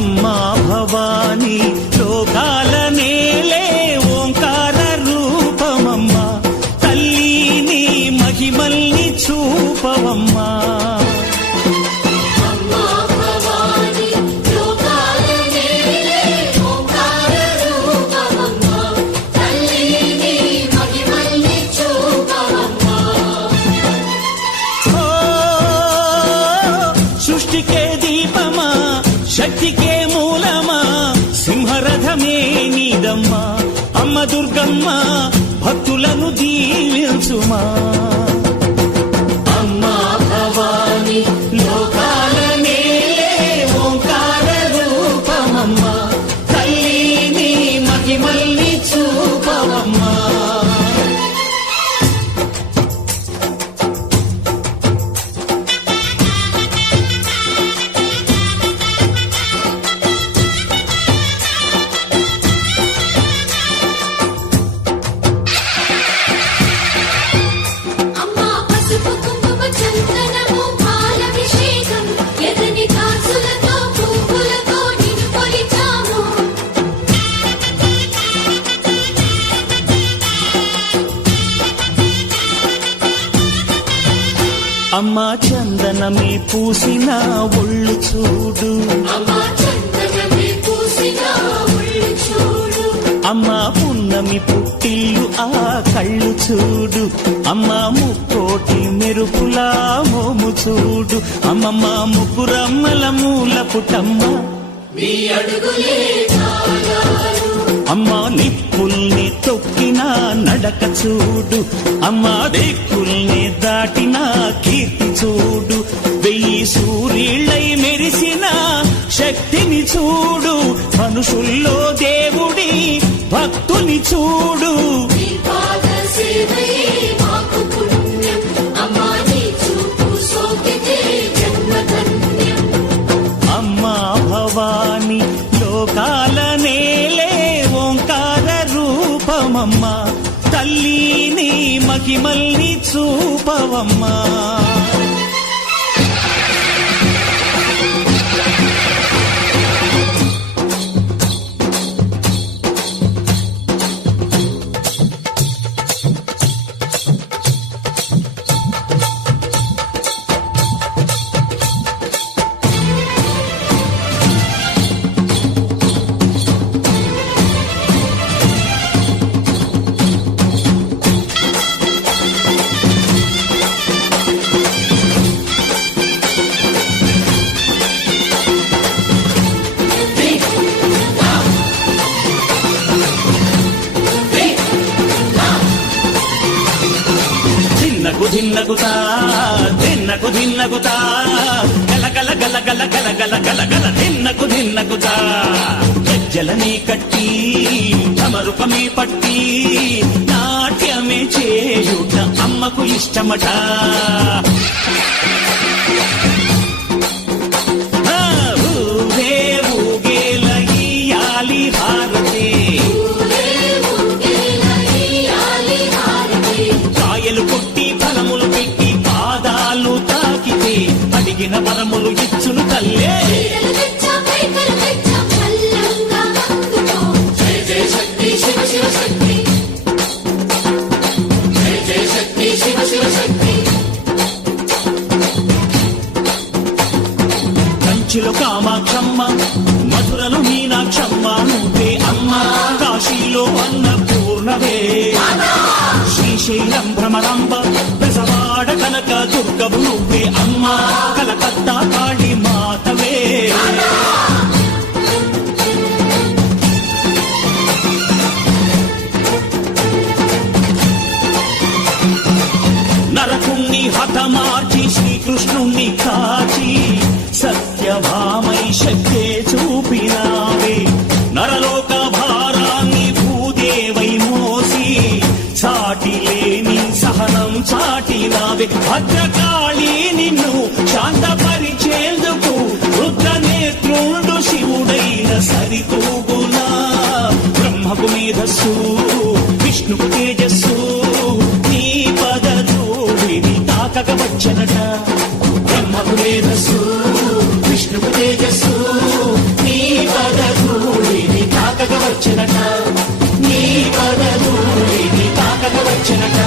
అమ్మా భవాని లోకాల నేలే ఓంకార రూపమమ్మా తల్లి నీ మహిమల్ని చూపవమ్మా సృష్టికే దీపమా శక్తికే మూలమా సింహరథమే నీదమ్మా అమ్మ దుర్గమ్మ భక్తులను దీవించుమా అమ్మా భవాని లోకాల నేలే ఓంకార రూపమమ్మా తల్లి నీ మహిమల్ని చూపవమ్మా అమ్మా చందనమే పూసిన ఒళ్ళు చూడు అమ్మా పున్నమి పుట్టిల్లు ఆ కళ్ళు చూడు అమ్మా ముక్కోటి మెరుపులా మోము చూడు అమ్మమ్మ ముగ్గురమ్మల మూల పుటమ్మ అమ్మా నిప్పుల్ని తొక్కిన నడక చూడు అమ్మా దిక్కుల్ని దాటిన కీర్తి చూడు 1000 సూర్యులై మెరిసిన శక్తిని చూడు మనుషుల్లో దేవుడి భక్తుని చూడు అమ్మా భవాని లోకాల నేలే ఓంకార రూపమమ్మా తల్లి నీ మహిమల్ని చూపవమ్మా ధిన్నగుతా ధిన్నకు ధిన్నగుతా గల గల గల గల గల గల గల గల ధిన్నగుతా గజ్జలనే కట్టి తమరుపమే పట్టి నాట్యమే చేయుట అమ్మకు ఇష్టమట ఊరే ఊగేల ఇయ్యాలి హారతి కాయలు కొట్టి ఫలములు పెట్టి పాదాలు తాకితే అడిగిన వరములు ఇచ్చును తల్లే కంచిలో కామాక్షమ్మ మధురలో మీనాక్షమ్మ నువ్వే అమ్మ కాశీలో అన్నపూర్ణవే శ్రీశైలం భ్రమరాంబ బెజవాడ కనక దుర్గవు నువ్వే అమ్మ కలకత్తా కాళీ మాతవే నరకుణ్ణి హతమార్చి శ్రీకృష్ణుణ్ణి కాచి సత్యభామై శక్తే చూపినావే నరలోక భారాన్ని భూదేవై మోసి చాటి లేని సహనం చాటినావే భద్రకాళి నిన్ను శాంతపరిచేందుకు రుద్రనేత్రుండు శివుడైన సరితూగునా బ్రహ్మకు మేధస్సు విష్ణుకు తేజస్సు నీ పదధూళిని తాకక వచ్చనట బ్రహ్మకు మేధస్సు విష్ణుకు తేజస్సు నీ వచ్చిన